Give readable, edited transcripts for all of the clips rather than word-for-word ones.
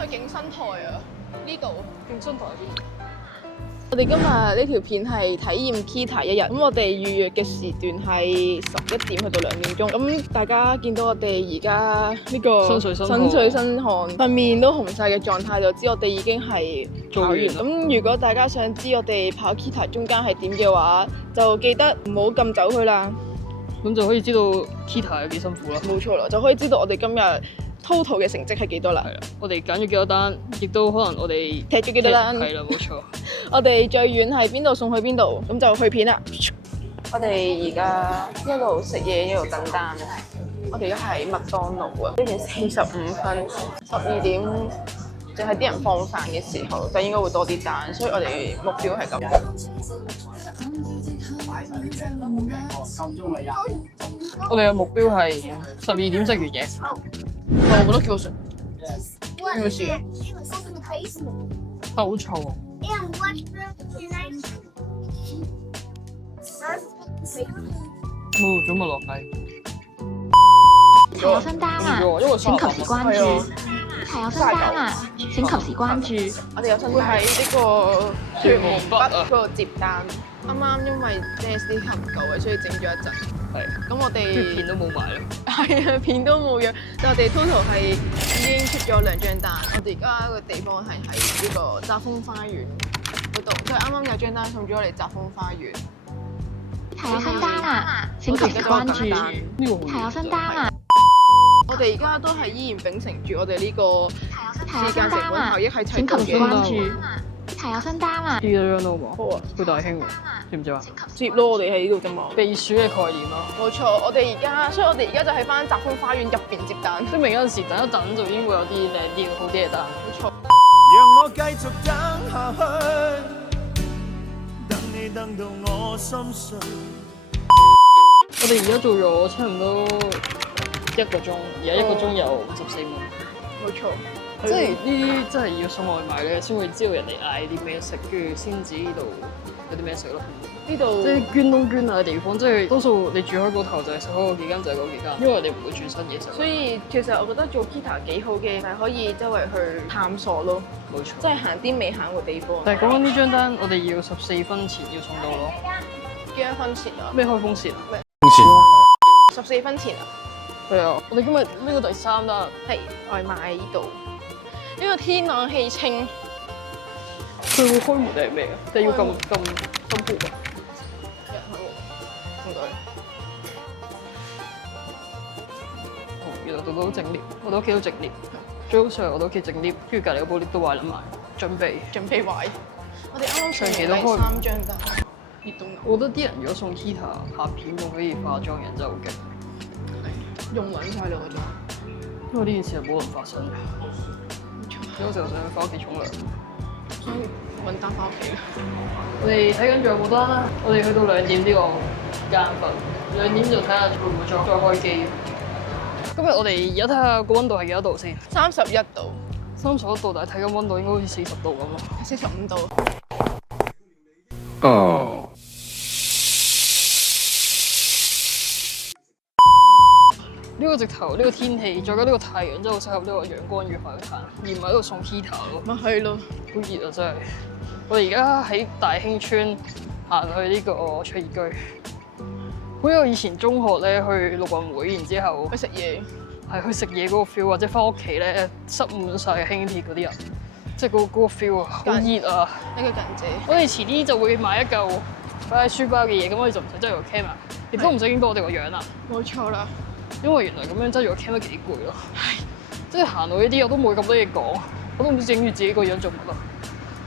去景新台啊！呢度景新台邊？我哋今日呢條片係體驗 Kita 一日，咁我哋預約嘅時段係11點去到2點鐘。咁大家見到我哋而家呢個身水身汗，塊面都紅晒嘅狀態，就知我哋已經係跑完。咁如果大家想知我哋跑 Kita 中間係點嘅話，就記得唔好撳走佢啦。咁就可以知道 Kita 有幾辛苦啦。冇錯啦，就可以知道我哋今日total 嘅成績係幾多啦？係啦，我哋揀咗幾多單，亦都可能我哋踢咗幾多單？係啦，冇錯。我哋最遠係邊度送去邊度，咁就去片啦。我哋而家一路食嘢一路等單。我哋而家喺麥當勞啊，呢邊45分，12點就係啲人放飯嘅時候，就應該會多啲單，所以我哋目標係咁。我哋嘅目標係12點食完嘢。我覺得幾好食。有冇事？好臭啊！做乜落雞？齊有新單啊！請及時關注。齊有新單啊！請及時關注。我哋有新會喺呢個血毛筆嗰度接單。啱啱因為 DSD 唔夠位，所以整咗一陣。係。咁我哋片都冇埋啦。係啊，片都冇約。但我哋 total 係已經出咗2張單。我哋而家個地方係喺呢個澤豐花園嗰度，佢啱啱有張單送咗我哋澤豐花園。齊有新單啊！請及時關注。齊有新單啊！我哋而家都係依然秉承住我哋呢個時間成本效益係請及時關注。齊有新單啊！啲咗張都冇。好啊，佢大興喎，知唔知啊？接咯，我哋喺呢度啫嘛。避暑嘅概念咯。冇錯，我哋而家，所以我哋而家就喺翻澤豐花園入邊接單。即係明有陣時等一等就已經會有啲靚啲好啲嘅單。冇錯。讓我繼續等下去，等你等到我心碎。我哋而家做咗差唔多1個鐘，而家1個鐘有54蚊。冇錯。即係呢啲真係要送外賣咧，先會知道人哋嗌啲咩食，跟住先知呢度有啲咩食咯。呢度即係捐窿捐罅嘅地方，即係多數你住開嗰頭就係食開嗰幾間，就係嗰幾間，因為我哋唔會轉新嘢食。所以其實我覺得做 Kita 幾好嘅，係可以周圍去探索咯。冇錯。即係行啲未行過地方。但係講緊呢張單，我哋要14分前要送到咯。幾多分前啊？咩開封線啊？咩？14分前啊？係啊，我哋今日呢個第3單係外賣呢度。呢個天朗氣清，佢會開門定係咩啊？定係要撳金鋪啊？有人開門，唔該。哦，原來度度都整 lift，我哋屋企都整 lift。最好上嚟我哋屋企整 lift，跟住隔離嗰部 lift 都壞撚埋，準備壞。我哋啱啱上期都開3張單，熱到我覺得啲人如果送 Kita 拍片仲可以化妝，人真係好勁。用撚晒啦嗰種。因為呢件事係冇可能發生嘅。有時候想翻屋企沖涼，所以揾單翻屋企。我哋睇緊仲有冇單啦？我哋去到2點呢個間份，2點就睇下會唔會再開機。今日我哋而家睇下個溫度係幾多度先？31度。31度，但係睇緊溫度應該好似40度咁咯。45度。哦。呢個直頭呢個天氣，再加呢個太陽，真係好適合呢個陽光與海灘，而唔係喺度送 Kita 咯。咪係咯，好熱啊！真係。我哋而家喺大興村行去呢個翠怡居，好有以前中學咧去陸運會，然之後去食嘢，係去食嘢嗰個 feel，或者翻屋企咧塞滿晒輕鐵嗰啲人，即係嗰個 feel 啊，好熱啊！呢個近姐，我哋遲啲就會買一嚿擺喺書包嘅嘢，咁我哋就唔使揸住個 cam 啦，亦都唔使影到我哋個樣啦。冇錯啦。因為原來咁樣揸住個 cam 都幾攰咯，即係行到呢啲我都冇咁多嘢講，我都唔知影住自己個樣做乜咯。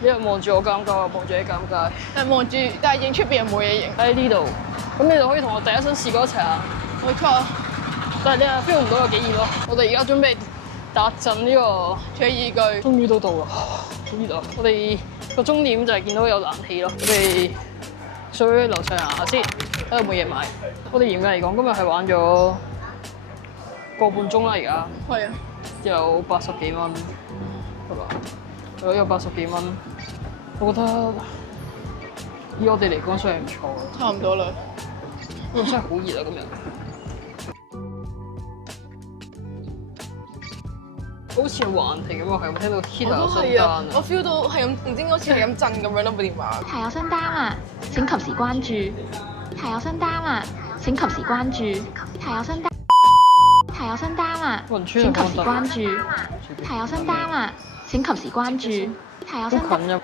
一日望住我尷尬，望住你尷尬。但係影出邊又冇嘢影。喺呢度，咁你就可以同我第一身試過一齊行。冇錯。但係你又 feel 唔到有幾熱咯。我哋而家準備搭陣呢個翠怡居，終於都到啦，好熱啊！我哋個終點就係見到有冷氣咯。我哋上去樓上行下先，睇下有冇嘢買。我哋嚴格嚟講，今日係玩咗個半鐘啦，而家係啊，有80幾蚊，係嘛？有80幾蚊，我覺得以我哋嚟講算係唔錯咯。差唔多啦。真係好熱啊！今日。好好似幻聽咁啊，係咁聽到 Kita 有新係啊單啊！我 feel 到係咁，唔知好似係咁震咁樣咯部電話。台有新單啊！請及時關注。台有新單啊！請及時關注。台有新單。台有新單啊！雲請及時村係關注。台有新單啊！請及時關注。台有好新單。近啊！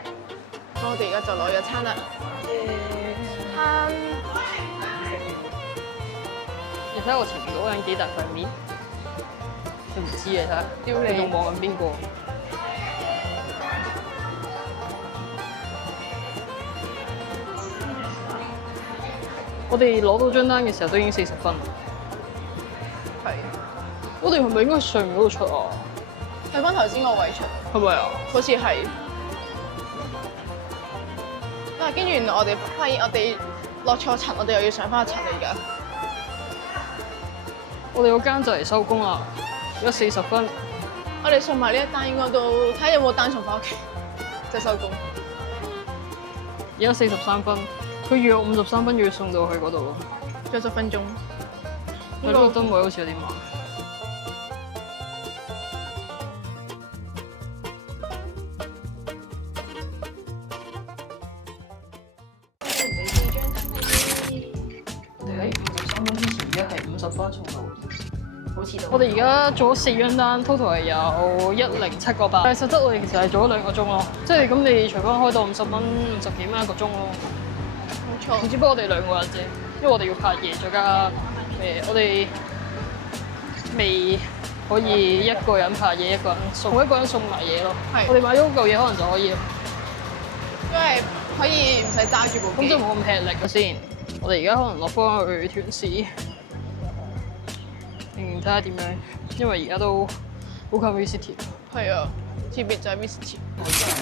我哋而家就攞咗餐啦。餐你睇下我前面嗰個人幾大塊面，你唔知啊！睇下，屌你你仲望緊邊個？我哋攞到張單嘅時候都已經40分啦。係我哋係咪應該上面嗰度出啊？睇翻頭先個位出，係咪啊？好似係。啊，跟住原來我哋發現我哋落錯層，我哋又要上翻一層嚟㗎。我哋嗰間就嚟收工啦，而家40分。我哋送埋呢一單應該都睇下有冇單送翻屋企，就收工。而家43分，佢預我53分要送到去嗰度咯。仲有10分鐘。呢個燈位好似有啲慢。我哋喺53分之前，而家係50分送到。好似我哋而家做咗4張單 ，total 係有107個8。但係實質我哋其實係做咗2個鐘咯，即係咁你除翻開到50蚊、50幾蚊一個鐘咯。冇錯。只不過我哋2個人啫，因為我哋要拍嘢，再加我哋未可以一個人拍嘢，一個人送埋嘢咯。係我哋買咗嗰嚿嘢可能就可以，因為可以唔使揸住部機。咁就冇咁吃力先。我哋而家可能落翻去屯市。睇下點樣，因為而家都好近 V City。係啊，前邊就係 V City。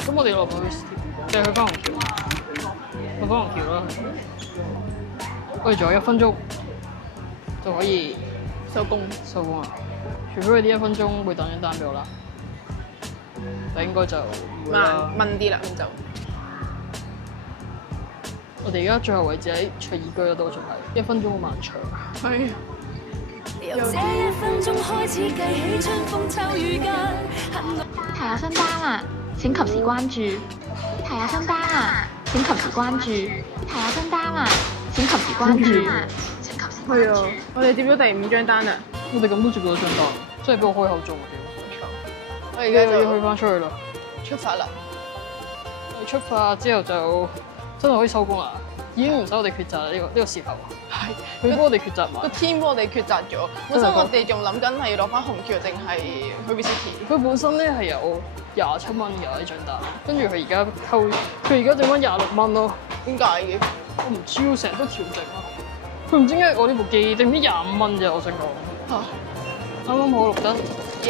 咁我哋落去 V City，就去翻紅橋，去翻紅橋啦。我哋仲有1分鐘就可以收工啦。除非佢呢1分鐘會等張單俾我啦，但應該就唔會啦。慢啲啦，咁就。我哋而家最後位置喺隨意居嗰度，仲係1分鐘好漫長。係。由這1分鐘開始計起，春風秋雨間。台有新單啊！請及時關注。台有新單啊！請及時關注。台有新單啊！請及時關注。係啊，我哋接咗第5張單啦。我哋咁都接到張單，真係俾我開口中啊！我而家就要去翻出去啦，出發啦。我哋出發之後就真係可以收工啦，已經唔使我哋抉擇啦。呢個時候係佢幫我哋抉擇埋個天幫我哋抉擇咗。本身我哋仲諗緊係要落翻紅橋定係去 V City。佢本身咧係有27蚊㗎呢張單，跟住佢而家扣，佢而家剩翻26蚊咯。點解嘅？我唔知喎，成日都調整啊。佢唔知點解我呢部機定唔知25蚊啫，我想講。啱啱好綠燈。嘢。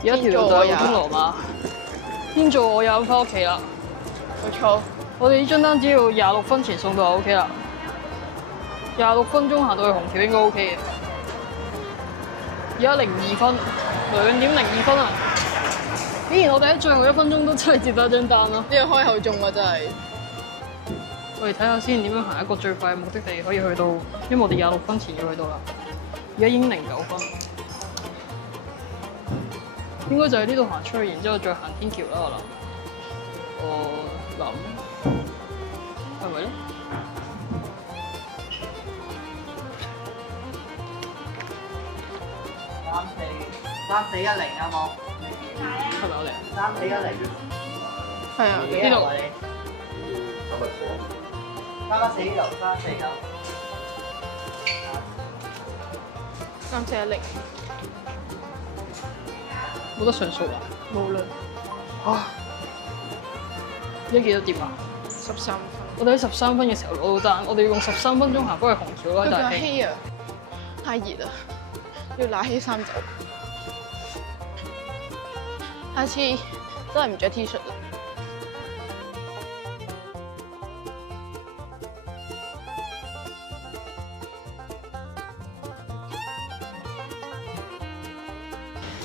而家條就係天羅馬。天助我也翻屋企啦。冇錯。我哋呢張單只要26分前送到就 OK 啦。26分鐘行到去紅橋應該 OK 嘅。而家02分，2點02分啊！竟然我哋喺最後1分鐘都真係接到一張單咯。呢個開口中啊，真係。我哋睇下先點樣行一個最快嘅目的地可以去到，因為我哋26分前要去到啦。而家已經09分，應該就喺呢度行出去，然之後再行天橋啦。我諗係咪咧？3410有冇？係咪我哋3410。係啊，呢度。 3849 3410。冇得上訴啦。冇啦。啊！而家幾多點啊13分。我哋喺13分嘅時候攞到單，我哋要用13分鐘行翻去紅橋啦，佢但係架希啊，太熱啦，要拿起衫走。下次真係唔着 T 恤啦。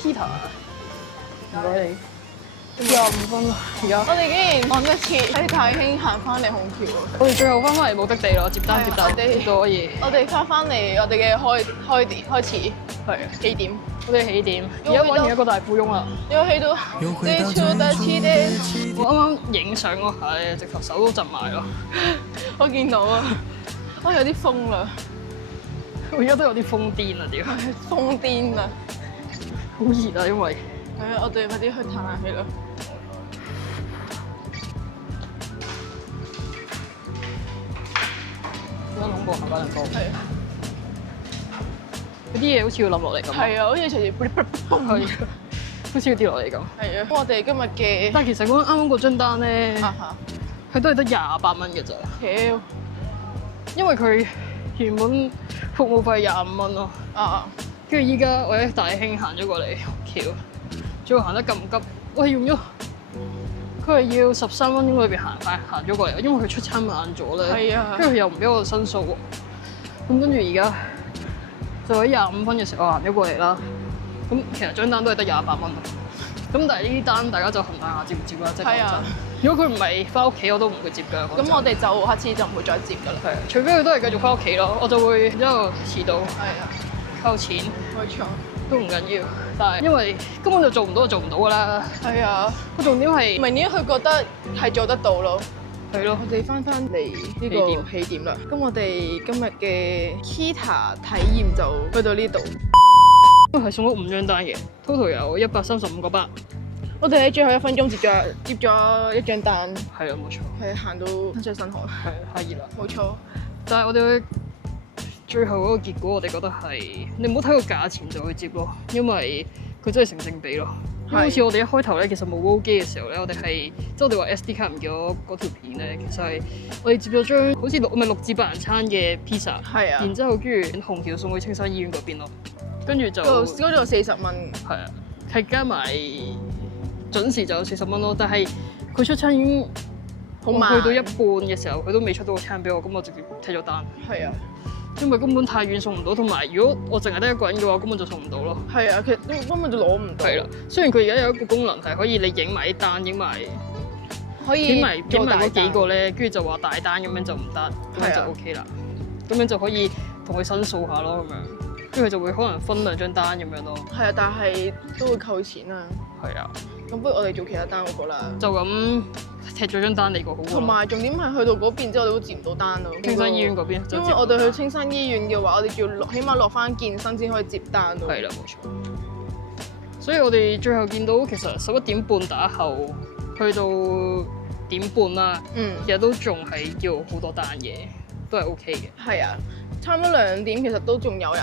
Kita，唔該你。25分啦，而家我哋竟然趕一次喺大興行翻嚟虹橋喎。我哋最後翻嚟目的地咯，接單係我哋接到可以。我哋翻嚟我哋嘅開始係啊，起點，我哋起點，而家揾完一個大富翁啦。要去到最初的起點。我啱啱影相嗰下咧，直頭手都震埋咯。我見到啊，我有啲風啦，我而家都有啲瘋癲啊！屌，瘋癲啊！好熱啊，因為係啊，我哋快啲去嘆下氣啦。好恐怖啊！嗰陣風。係啊。嗰啲嘢好似要冧落嚟咁。係啊，好似隨時嘣係，好似要跌落嚟咁。係啊，我哋今日嘅但係其實啱啱嗰張單咧，佢都係得28蚊嘅咋。屌，因為佢原本服務費25蚊咯。跟住依家我喺大興行咗過嚟橋，仲要行得咁急，我係用咗佢係要13分鐘裏邊行咗過嚟，因為佢出餐慢咗咧。係啊。跟住佢又唔俾我申訴喎。咁跟住而家就喺25分嘅時候行咗過嚟啦。咁其實張單都係得28蚊。咁但係呢啲單大家就衡量下接唔接啦，即係講真。如果佢唔係翻屋企，我都唔會接㗎。咁我哋就下次就唔會再接㗎啦。係啊，除非佢都係繼續翻屋企咯，我就會然之後遲到。係啊。扣錢。冇錯。都唔緊要，但係因為根本就做唔到就做唔到㗎啦。係啊。個重點係明年佢覺得係做得到咯。係咯。我哋翻嚟呢個起點啦。咁我哋今日嘅 Kita 體驗就去到呢度。係送咗5張單嘅 ，total 有135個巴。我哋喺最後1分鐘接咗1張單。係啊，冇錯。係行到身水身汗。係太熱啦。冇錯。但係我哋最後嗰個結果，我哋覺得係你唔好睇個價錢就去接咯，因為佢真係成正比咯。因為好似我哋一開頭咧，其實冇 roll 機嘅時候咧，我哋係即係我哋話 SD 卡唔見咗嗰條片咧，其實係我哋接咗張好似6至8人餐嘅 pizza， 係啊，然之後跟住虹橋送去青山醫院嗰邊咯，跟住就嗰度40蚊，係啊，係加埋準時就有40蚊咯，但係佢出餐已經好慢，去到一半嘅時候佢都未出到個餐俾我，咁我直接踢咗單。係啊。因為根本太遠送唔到，同埋如果我淨係得一個人嘅話，根本就送唔到咯。係啊，其實根本就攞唔到。係啦，雖然佢而家有一個功能係可以你影埋啲單，影埋嗰幾個咧，跟住就話大單咁樣就唔得，咁樣就 OK 啦。咁樣就可以同佢申訴下咯，咁樣，跟住佢就會可能分2張單咁樣咯。係啊，但係都會扣錢啊。係啊。咁不如我哋做其他單嗰個啦。就咁踢咗張單嚟個好。同埋重點係去到嗰邊之後，我哋都接唔到單咯。青山醫院嗰邊。因為我哋去青山醫院嘅話，我哋要起碼落翻健身先可以接單咯。係啦，冇錯。所以我哋最後見到其實11點半打後去到點半啦，其實都仲係叫好多單嘅，都係 OK 嘅。係啊，差唔多2點其實都仲有人。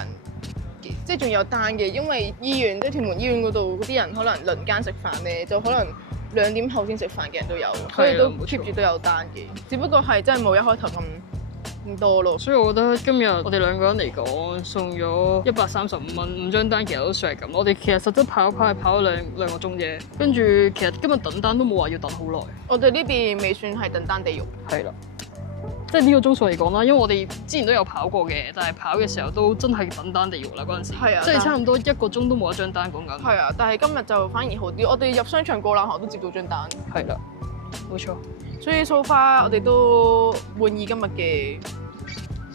即係仲有單嘅，因為醫院即係屯門醫院嗰度嗰啲人可能輪間食飯咧，就可能2點後先食飯嘅人都有，所以都 keep 住都有單嘅。只不過係真係冇一開頭咁多咯。所以我覺得今日我哋2個人嚟講，送咗135蚊，5張單其實都算係咁。我哋其實實質跑係跑咗兩個鐘啫，跟住其實今日等單都冇話要等好耐。我哋呢邊未算係等單地獄。係啦。即係呢個鐘數嚟講啦，因為我哋之前都有跑過嘅，但係跑嘅時候都真係等單地獄啦嗰陣時。係啊，即係差唔多1個鐘都冇一張單講緊。係啊，但係今日就反而好啲，我哋入商場過冷河都接到張單。係啦，冇錯。所以 so far 我哋都滿意今日嘅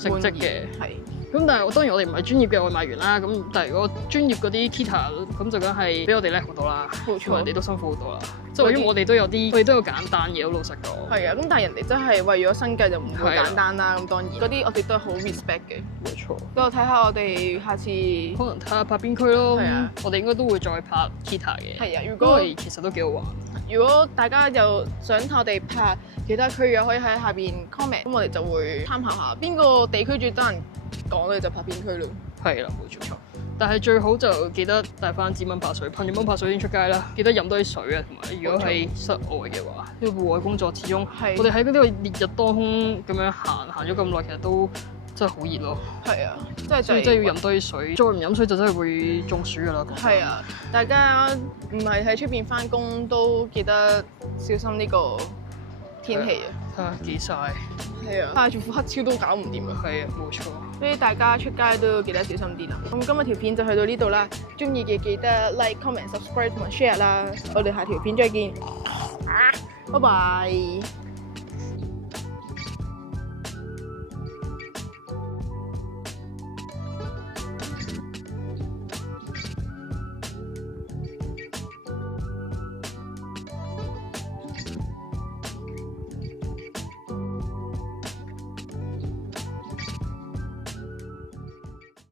成績嘅。係。咁但係當然我哋唔係專業嘅外賣員啦，咁但係如果專業嗰啲 Kita 咁就梗係比我哋叻好多啦，冇錯，人哋都辛苦好多啦。即係因為我哋都有簡單嘅，好老實講。係啊，咁但係人哋真係為咗生計就唔會簡單啦。咁當然嗰啲我哋都係好 respect 嘅。冇錯。不過睇下我哋下次可能睇下拍邊區咯。係啊，我哋應該都會再拍 Kita 嘅。係啊，因為其實都幾好玩。如果大家又想睇我哋拍其他區嘅，可以喺下邊 comment，咁我哋就會參考下邊個地區最多人講咧就拍邊區咯。係啦，冇錯。但係最好就記得帶翻支蚊拍水，噴完蚊拍水先出街啦。記得飲多啲水啊，同埋如果喺室外嘅話，因為戶外工作始終我哋喺呢個烈日當空咁樣行咗咁耐，其實都真係好熱咯。係啊，所以真係要飲多啲水，再唔飲水就真係會中暑噶啦。係啊，大家唔係喺出邊翻工都記得小心呢個天氣啊。睇下幾曬。係啊，戴住副黑超都搞唔掂啊。係啊，冇錯。所以大家出街都要記得小心啲啦。咁今日條片就去到呢度啦，中意嘅記得 like、comment、subscribe 同埋 share 啦。我哋下條片再見，拜拜。